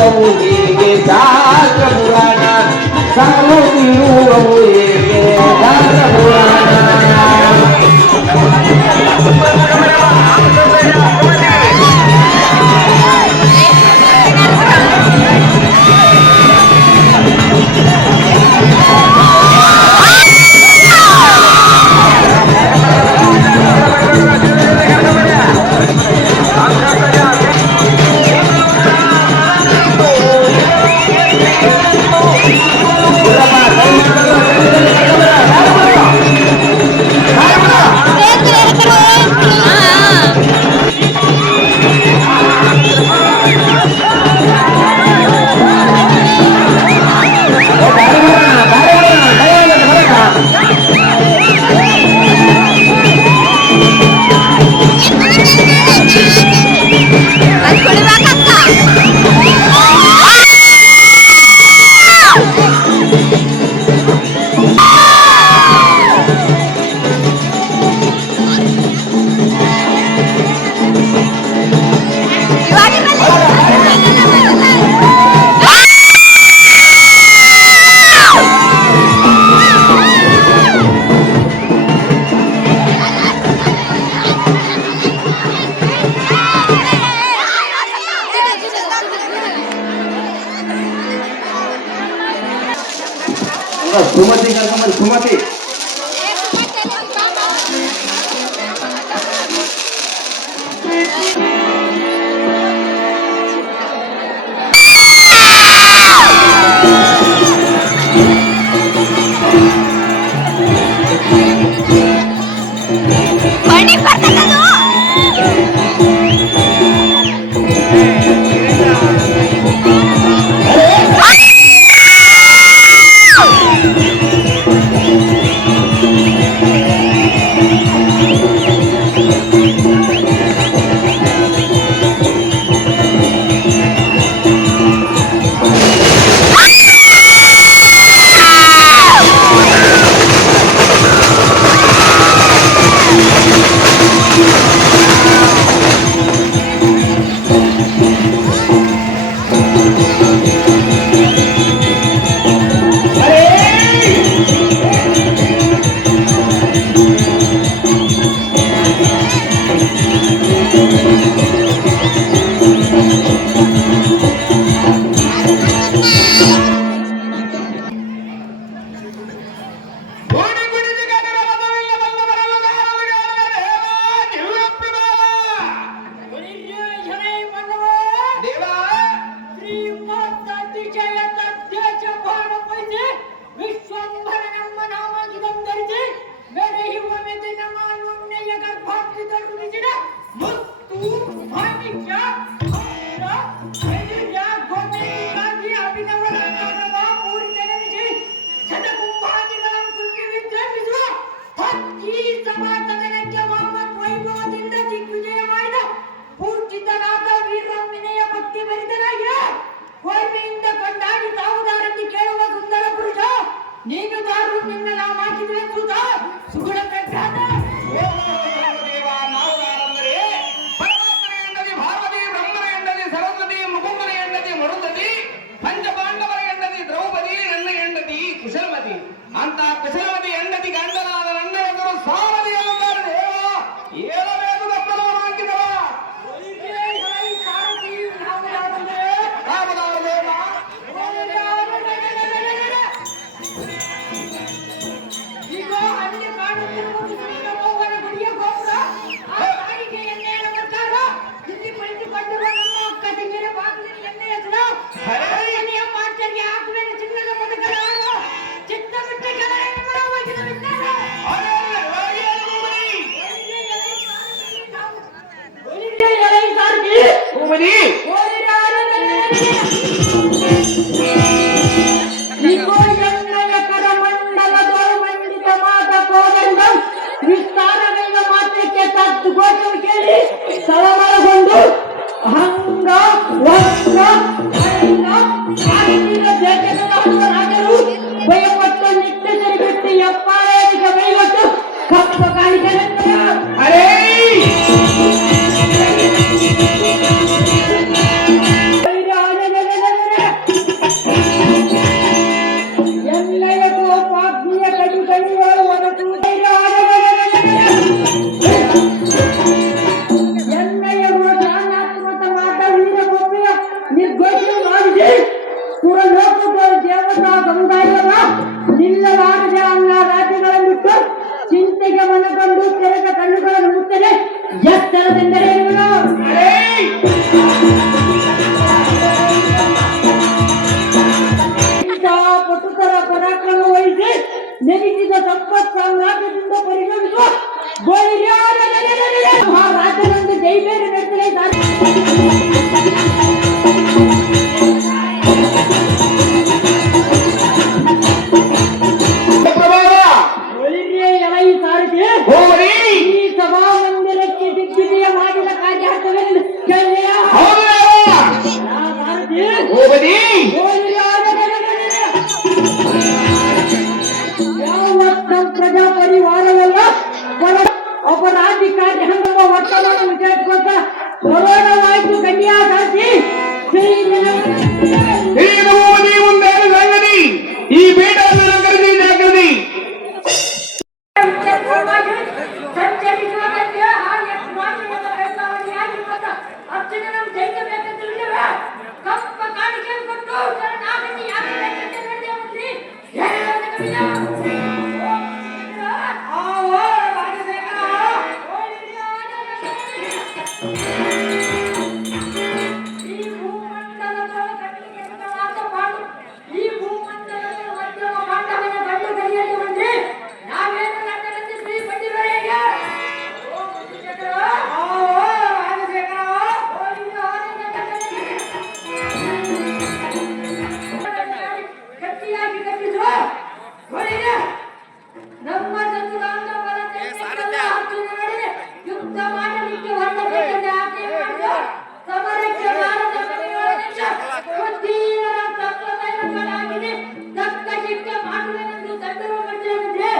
ತಿರುವವು ಹೀಗೆ ಶಾಸ್ತ್ರ ಪುರಾಣ ಸಾಲು ತಿರುವವು ಹೀಗೆ ಶಾಸ್ತ್ರ ಪುರಾಣ ಸುಮತಿ ಕರ್ಕೊಂಬರಿ ಸುಮತಿ ಅಂತ ಕುಶಲವತಿ ಹೆಂಡತಿ ಗಂಡನಾದ ನನ್ನ ಎದುರು ಸಾರದಿ ಏಳಬೇಕು ದಪ್ಪಲವಾಗಿರುವ ಈಗ ಅಲ್ಲಿ ಕಾಣುತ್ತಿರುವುದು ಸುಂದರಮೋಹನ ಗುಡಿಯ ಗೋಪುರ. ಆ ತಾಯಿಗೆ ಎಣ್ಣೆಯ ನಮಸ್ಕಾರ. ಇಲ್ಲಿ ಕುಳಿತುಕೊಂಡಿರುವ ನಮ್ಮ ಅಕ್ಕ ತಂಗಿಯರ ಬಾಗಿಲಿನ ಎಣ್ಣೆಯ ಸುಡ ಮನೆಯ ಮಾಚರಿಗೆ ಹಾಕುವೇನು ಚಿನ್ನದ ಮುದುಕರಾರು ಚಿತ್ತ ಬಿಟ್ಟು ಕೆಳಗೆ ಬರುವುದಿಲ್ಲ ವಿಜ್ಞಾನ. ವಿಸ್ತಾರವೆಲ್ಲ ಮಾತ್ರಕ್ಕೆ ತತ್ತು ಗೋಚರು ಕೇಳಿ ಸ್ಥಳಮಳಗೊಂಡು ಹಂಗ ವಸ್ತ್ರ ರಾಜರು ಭಯಪಟ್ಟು ನಿಟ್ಟೆಸರಿ ಬಿಟ್ಟು ಎಪ್ಪಾರೇರಿಗೆ ಬೈಗೊಟ್ಟು ಕಪ್ಪ ಕಾಣಿಕೆ ಅರೇ ಮಂಡಲವೆಂದರೇನು? ಪಟುತರ ಪರಾಕ್ರಮ ವಹಿಸಿ ನೆನೆಸಿದ ಸಂಪತ್ ಸಾಮ್ರಾಜ್ಯದಿಂದ ಪರಿಗಣಿಸುವ ಮಹಾರಾಜನೊಂದು ಜೈಬೇರು ನಡೆಸಲೇ ಎಲೈ ಸಾರಿಗೆ ಈ ಸಭಾ ಮಂದಿರಕ್ಕೆ ದಿಗ್ವಿಜಯ ಮಾಡಿದ ಕಾರ್ಯಾರ್ಥವೆಂದು ಕೇಳಿದೆಯಾ? ಪ್ರಜಾ ಪರಿವಾರವಲ್ಲ ಅಪರಾಧಿಕಾರಿ ಹಂಗ ಒತ್ತಡವನ್ನು ವಿಚಾರಿಸಿಕೊಂಡ ಕೊರೋನಾವಾಯ್ತು ಕನ್ಯಾದಾಸಿ ಈ ಬೇಡ ಜಾಗೃತಿ ಕಪ್ಪ ಕಾಣಿಕೆ ಕೊಟ್ಟು ಶರಣಾಗತಿ ಯಾಕೆ ನಡೆದಿ ನಮ್ಮ ಚತುರಾಂಗ ಬಲ ಯುದ್ಧ ಮಾಡಲಿಕ್ಕೆ ಹೊರಡಬೇಕೆಂದು ಆಕೆ ಮಾಡಿದ ಸಮರಕ್ಕೆ ಭಾರತ ಬುದ್ಧಿಹೀನರ ತತ್ವಗಳಾಗಿದೆ ತಕ್ಕ ಶಿಕ್ಷೆ ಮಾಡುವೆನೆಂದು ತಂಡವು ಬಂದಿದೆ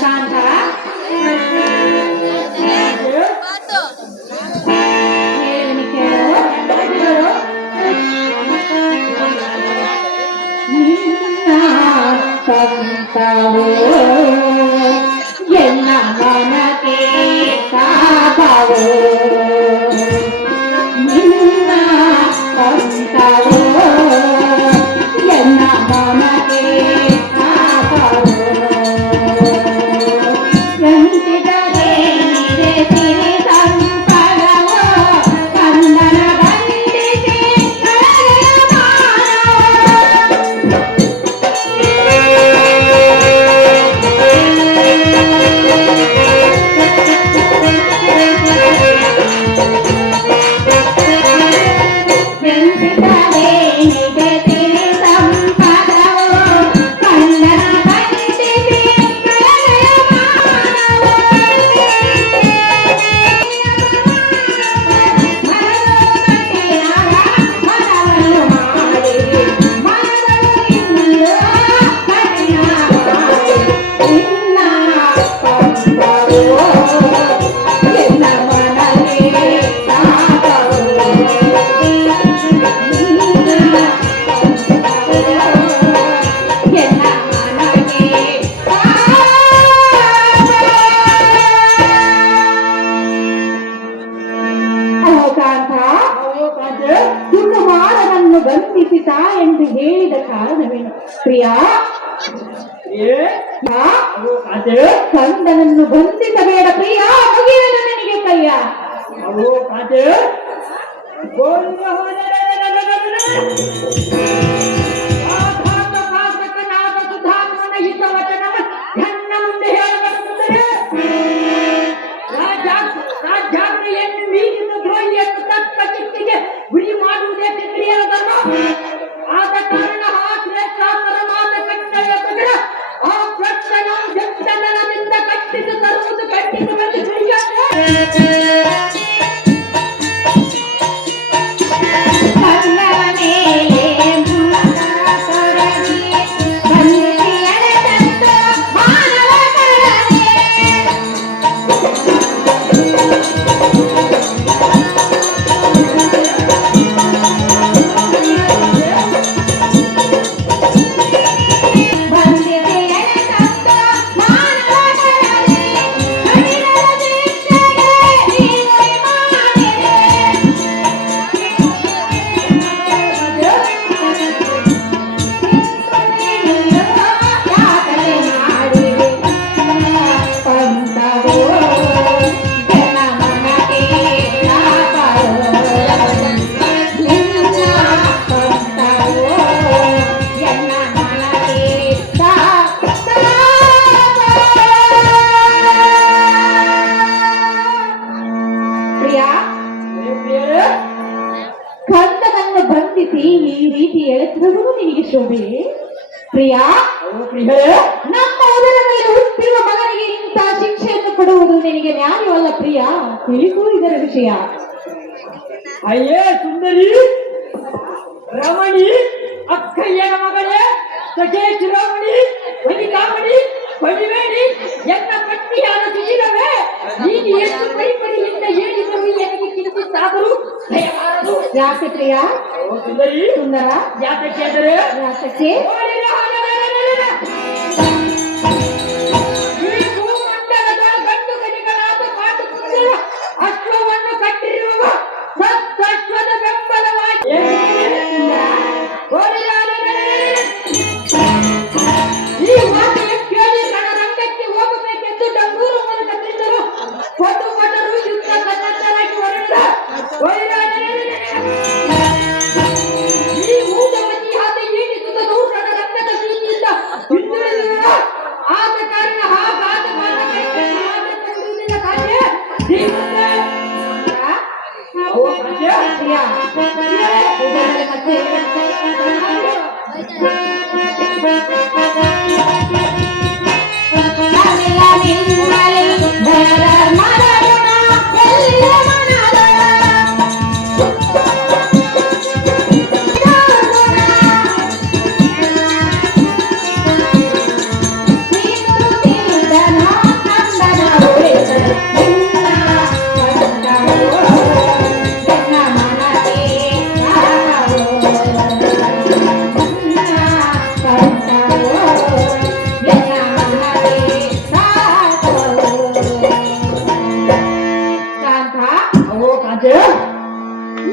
ಶಾಂತ ಪ್ರಿಯಾ ಏ ಯಾ? ಕಾಂತೆ ಕಂದನನ್ನು ಬಂಧಿಸಬೇಡ ಪ್ರಿಯ, ಮುಗಿಯಲು ನನಗೆ ಕೈಯ. ಅವು ಕಾಂತೆ ನನ್ನ ಮುಂದೆ ಹೇಳಬರುತ್ತದೆ. ರಾಜ್ಯಾಜ್ಞೆಯನ್ನು ಮೀರಿದ ದ್ರೋಹಿಯನ್ನು ತಕ್ಕ ಚಿತ್ತಿಗೆ ಗುರಿ ಮಾಡುವುದೇ ಕ್ಷತ್ರಿಯರ ಧರ್ಮ. ಆದ ಕಾರಣ ಆ ಶ್ರೇಷ್ಠಾತರ ಮಾತ ಕಟ್ಟಳೆಯ ಪ್ರಕಾರ ಆ ಪ್ರಶ್ನ ಜಂತನದಿಂದ ಕಟ್ಟಿದ್ದು ತರುವುದು ಕಟ್ಟಿಸುವಂತೆ ತಿಳಿಯಾಗಿದೆ. ಕಂದನನ್ನು ಬಂಧಿಸಿ ಈ ರೀತಿ ಎಳೆಸಿರುವುದು ನಿನಗೆ ಶೋಭೆ ಪ್ರಿಯಾ? ನಮ್ಮ ಉದರದಲ್ಲಿ ಹುಟ್ಟಿರುವ ಮಗನಿಗೆ ಇಂತಹ ಶಿಕ್ಷೆಯನ್ನು ಕೊಡುವುದು ನಿನಗೆ ನ್ಯಾಯವಲ್ಲ ಪ್ರಿಯಾ, ತಿಳಿಸು ಇದರ ವಿಷಯ. ಅಯ್ಯೇ ಸುಂದರಿ ರಮಣಿ ಅಕ್ಕಯ್ಯನ ಮಗಳೇ ಸಖೇ ಶಿರೋಮಣಿ ವನಿತಾಮಣಿ ಬಡಿಬೇಡಿ ಎನ್ನ ಪಟ್ಟಿಯಾದ ಶಿಶಿರವೇ, ನೀನು ಎಷ್ಟು ಪರಿಪರಿಯಿಂದ ಹೇಳಿದರು ನನಗೆ ಕಿಡಿಸಿದ್ದಾದರೂ ದಯಮಾಡಲು. ಯಾಕೆ ಪ್ರಿಯಾ? ಸುಂದರಿ ಸುಂದರ ಯಾತಕ್ಕೆ ಅಂದರೆ ಯಾತಕ್ಕೆ? ಈ ಭೂಮಂಡಲದ ಗಂಡು ಗಣಿಗಳಾದ ಕಾಡು ಕುದುರೆ ಅಶ್ವವನ್ನು ಕಟ್ಟಿರುವ ಸತ್ವದ ಬೆಂಬಲವಾಗಿ ಈ ಮಾತೆಯ ಕೇಳಿ ರಣರಂಗಕ್ಕೆ ಹೋಗಬೇಕೆಂದು ಡಂಗೂರು ಮೂಲಕ ತಿಳಿದರು. ಪಟು ಪಟರು ಯುದ್ಧ ಸನ್ನದ್ಧರಾಗಿ ಹೊರಡಿದ ಈ ಊಟವತಿ ಆದ ಏನಿಸುತ್ತದು ರಣರಂಗದ ಭೀತಿಯಿಂದ ಹಿಂದುಳಿದಿರುವ ಆದ ಕಾರಣ ಆದ ಕಾರಣ ಕಾರ್ಯ ಪ್ರಿಯಾ, ಇದರಲ್ಲಿ ಮತ್ತೆ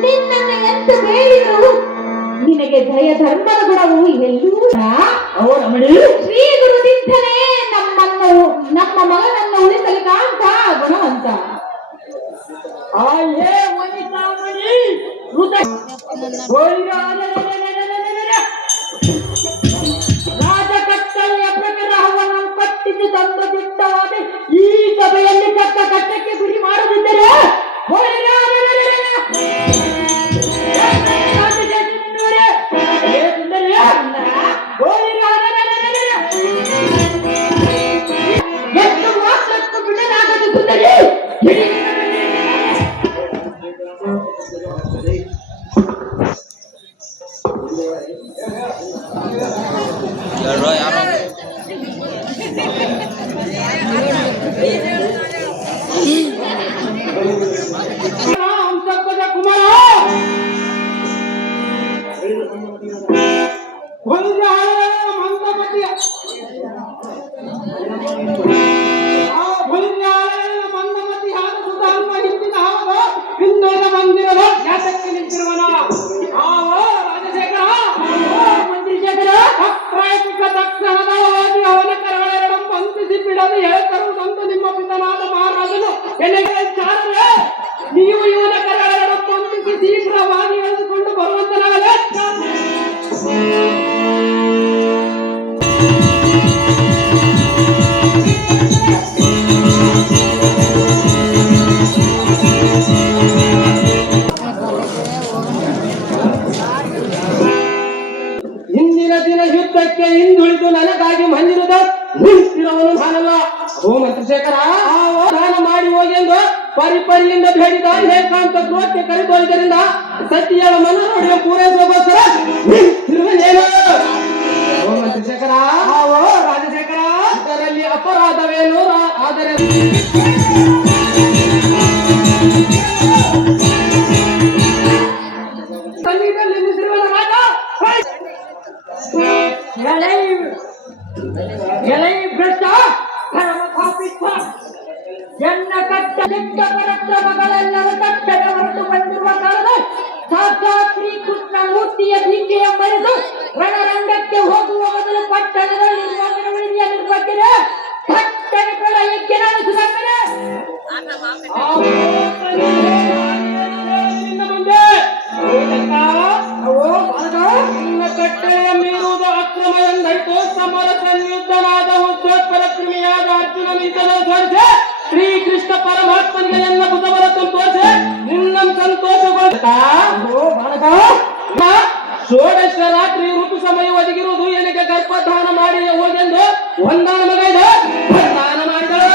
ನಿನ್ನನ್ನು ಎಂತ ಬೇಡಿದರು ನಿನಗೆ ದಯ ಧರ್ಮದ ಗುಣವು ಎಲ್ಲೂ ರಮಣಿ ಶ್ರೀ ಗುರುದಿಂದಲೇ ನಮ್ಮ ಮಗನನ್ನು ಉಳಿಸಲು ಕಾಂತ ಗುಣವಂತ. ಆಯೇ ವನಿತಾಮಣಿ ರಾಜಕಟ್ಟಳೆಯ ಪ್ರಕಾರ ಅವನನ್ನು ಕಟ್ಟಿದ್ದು ತಂದ ದಿಟ್ಟವಾದ ಈ ಸಭೆಯಲ್ಲಿ ಕಟ್ಟ ಕಟ್ಟಕ್ಕೆ ಗುರಿ ಮಾಡದಿದ್ದರೆ ಎಷ್ಟು ಮಾತ್ರಕ್ಕೂ ಬಿಡಲಾಗದು ಸುಂದರಿ. ಯಾರೋ ಹಂಸಪ್ಪದ ಕುಮಾರ ಮಂದಮತಿಯ ಮಂದಮತಿ ಆದ ಸುಧಾರ್ಮ ಹಿಂದಿನ ಹಾವ ಹಿಂದೋದ ಮಂದಿರದ ಜಾತಕ್ಕೆ ನಿಂತಿರುವನ ರಾಜಶೇಖರ ಮಂತ್ರಿ ಶೇಖರ ಎಲೆಗಳ ಚಾರವೇ ನೀವು ಇವನ ಕರಗಳನ್ನು ಕೊಂದಿಸಿ ಶೀಘ್ರವಾಗಿ ಎಳೆದುಕೊಂಡು ಬರುವಂತನಾಗಲೇ ಇಂದಿನ ದಿನ ಯುದ್ಧಕ್ಕೆ ಹಿಂದುಳಿದು ನನಗಾಗಿ ಮಂದಿರದ ನಿಂತಿರುವನು ನಾನಲ್ಲ. ಓ ಮಂತ್ರಿಶೇಖರ, ದಾನ ಮಾಡಿ ಹೋಗೆಂದು ಪರಿಪರಿಯಿಂದ ಬೇಡಿದ ಏಕಾಂತ ಗೃಹಕ್ಕೆ ಕರೆದೊಯ್ದರಿಂದ ಸತಿಯಳ ಮನೋಡಿಯ ಪೂರೈಸುವಗೋಸ್ಕರ ನಿಂತಿರುವನೇನು? ಓ ಮಂತ್ರಿಶೇಖರ, ರಾಜಶೇಖರ, ಇದರಲ್ಲಿ ಅಪರಾಧವೇನು? ಆದರೆ ಸಂಗೀತದಲ್ಲಿ ನಿಂತಿರುವ ರಾಜ ಎಲೈ ಭ್ರಷ್ಟ ಪರಮ ಪಾಪಿಷ್ಠ ಎನ್ನ ಕಟ್ಟ ದಿಟ್ಟ ಪರಕ್ರಮಗಳೆಲ್ಲರ ತಟ್ಟದ ಹೊರಟು ಬಂದಿರುವ ಕಾರಣ ಸಾಕ್ಷಾತ್ ಶ್ರೀಕೃಷ್ಣ ಮೂರ್ತಿಯ ದೀಕ್ಷೆಯ ಮರೆತು ರಣರಂಗಕ್ಕೆ ಹೋಗುವ ಮೊದಲು ಪಟ್ಟಣದಲ್ಲಿರುವ ಮೆರವಣಿಗೆಯ ನಿರ್ಬಂಧನೆ ಪಟ್ಟಣ ಪ್ರಳಯಕ್ಕೆ ನಾನು ಸುಧಾರಣೆ ಮುಂದೆ ನಿನ್ನ ಕಟ್ಟಳೆಯ ಮೀರುವುದು ಅಕ್ರಮ ಎಂದೈತು. ಸಮರ ಸಂಯುಕ್ತನಾದ ಉದ್ಯೋತ್ಪರ ಕ್ರಿಮಿಯಾದ ಅರ್ಜುನನ ಇದನ್ನು ತೋರಿಸಿ ಶ್ರೀಕೃಷ್ಣ ಪರಮಾತ್ಮನಿಗೆ ಎಲ್ಲ ಬುಧಬಲತ್ತು ತೋರಿಸಿ ನಿನ್ನ ಸಂತೋಷಗೊಳ್ಳುತ್ತಾ ಷೋಡಶ ರಾತ್ರಿ ಋತು ಸಮಯ ಒದಗಿರುವುದು ನನಗೆ ಗರ್ಭಧಾನ ಮಾಡಿ ಹೋಗೆಂದು ಒಂದಾನ ಮಗ ಇದೆ ದಾನ ಮಾಡಿದಳು.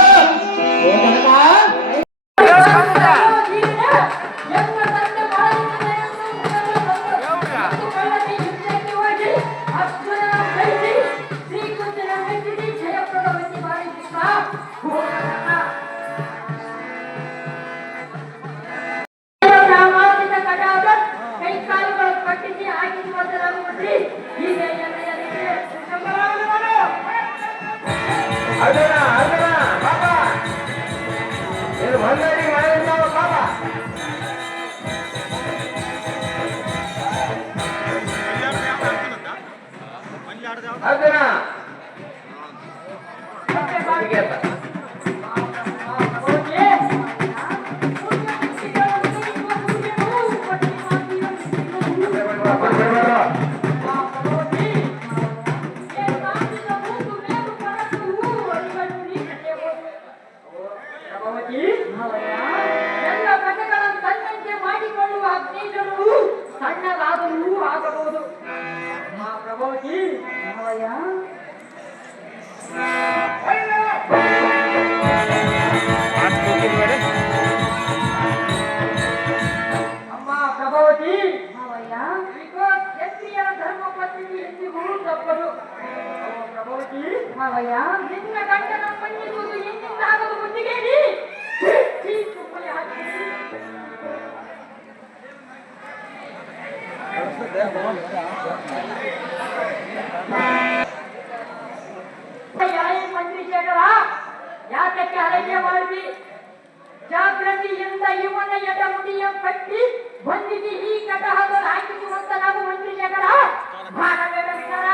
ಎಲ್ಲ ಬಗೆಗಳನ್ನು ತನ್ನಂತೆ ಮಾಡಿಕೊಳ್ಳುವ ಅಗ್ನಿಗಳು ಸಣ್ಣದಾದರೂ ಆಗಬಹುದು. ಪ್ರಭೋಜಿ ಅಮ್ಮ ಪ್ರಭೋಜಿ ಕ್ಷತ್ರಿಯರ ಧರ್ಮ ಪದ್ಧತಿ ಎಂದಿಗೂ ತಪ್ಪದು. ಪ್ರಭೋಜಿ ನಿನ್ನ ಗಂಡನ ಮನ್ನಿಸುವುದು ಎಂದಿಂದ ಆಗಲು ಮುಂದಿಗೇಡಿ ಮಂತ್ರಿಶೇಖರ, ಯಾತಕ್ಕೆ ಹರಕೆ ಮಾಡಿಸಿ ಜಾಗೃತಿಯಿಂದ ಇವನ ಎಡಮುಡಿಯ ಕಟ್ಟಿ ಬಂದಿಸಿ ಈ ಕಟಹದಲ್ಲಿ ಹಾಕಿಸುವಂತ ನಾವು ಮಂತ್ರಿಶೇಖರ ಭಾಗ ಬೇಡ ವಿಚಾರ